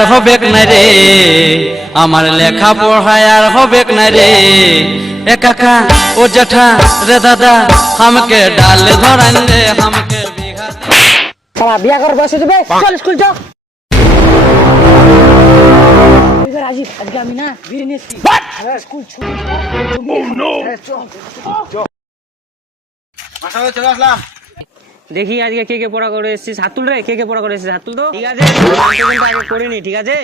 আর হবে না রে, আমার লেখা পড়ায় আর হবে না রে। এ কাকা ও জেঠা রে দাদা, হামকে ডাল ধরান রে, হামকে বিঘা সারা বিয়া করার বয়স হয়ে যাবে, চল স্কুল চল। এবার রাজীব, আজকে আমি না বিয়ে নিয়েছি, স্কুল ছুটি। চলে আসলাম। দেখি আজকে কে কে পড়া করে এসেছিস, হাত তুল রে, কে কে পড়া করে এসেছিস হাত তুল তো। ঠিক আছে, কিন্তু আগে করিনি, ঠিক আছে,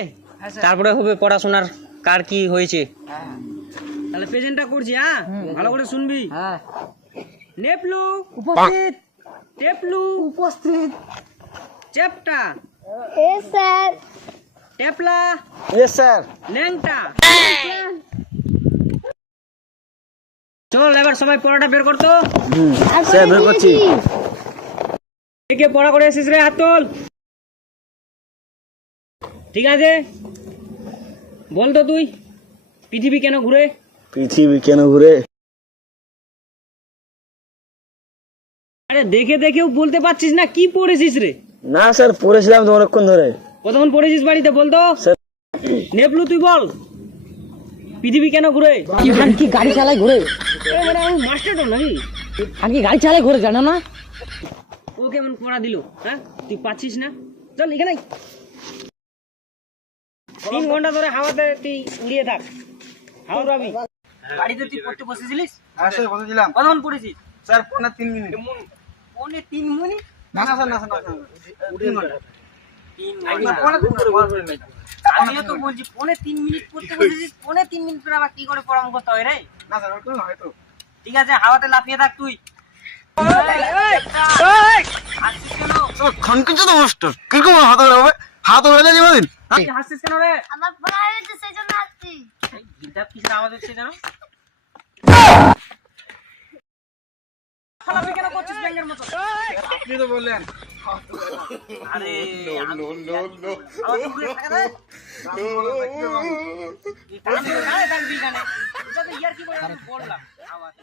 তারপরে হবে পড়াশোনার কার কি হয়েছে। তাহলে প্রেজেন্টটা করছি, হ্যাঁ ভালো করে শুনবি। নেপলু উপস্থিত, টেপলু উপস্থিত, Chepta Yes, sir. Tepla yes sir. Langta. চল এবার সবাই পড়াটা বের করতো। স্যার বের করছি। কে কে পড়া করে এসেছিস রে, হাত তোল। ঠিক আছে, বল তো তুই পৃথিবী কেন ঘুরে? পৃথিবী কেন ঘুরে? আরে দেখে দেখেও বলতে পারছিস না, কি পড়েছিস রে? না স্যার পড়েছিলাম তো অনেকক্ষণ ধরে। কতক্ষণ পড়েছিস বাড়িতে বলতো? স্যার নেপলু তুই বল পৃথিবী কেন ঘুরে? কি গাড়ি চালায় ঘুরে? মানে আমি মাস্টার তো নাকি? কি গাড়ি চালায় ঘুরে জানো না? ও কেমন পড়া দিল, হ্যাঁ তুই পাচ্ছিস না? চল এখানে 3 ঘন্টা ধরে হাওয়াতে তুই উড়িয়ে থাক, হাওয়া পাবি। বাড়িতে তুই পড়তে বসেছিলিস? হ্যাঁ স্যার বলেছিলাম। কতক্ষণ পড়েছিস? Sir 3 minute. পৌনে 3 মিনিট? না না স্যার, না স্যার, না। 3 ঘন্টা। আমিও তো বলছি পৌনে 3 মিনিট পড়তে বসেছিস, পৌনে 3 মিনিট পরে আবার কি করে পড়া মুখস্থ হয় রে? না স্যার ওরকম হয়তো। ঠিক আছে, হাওয়াতে লাফিয়ে থাক তুই। হাসছিস কেন? স্যার খানকিছে তো মাস্টার। কি করে হাত হবে? হাত ওড়ালে দিবেন? তুই হাসছিস কেন রে? আমার পড়া হয়েছে সেই জন্য আসছি। এই গিটার কিসের আওয়াজ হচ্ছে জানো? ফালাফি কেন করছিস ব্যাঙের মতো? আপনি তো বললেন। আরে আওয়াজ করে থাকে রে। এই টান করে গায়ে থাকবি কেন? এটা তো ইয়ার কি করে আমি বললাম আওয়াজ।